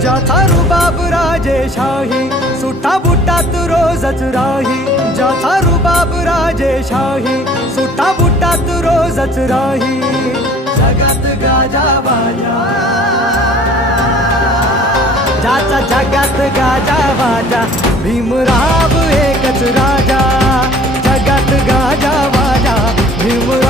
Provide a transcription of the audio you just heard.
ज्याचा रुबाब राजेशाही, सुटा बुटात रोजच राही. ज्याचा रुबाब राजेशाही, सुटा बुटात रोजच राही. जगात गाजा वाजा, ज्याचा जगात गाजा वाजा, भीमराव एकच राजा. जगात गाजा वाजा, भीमराव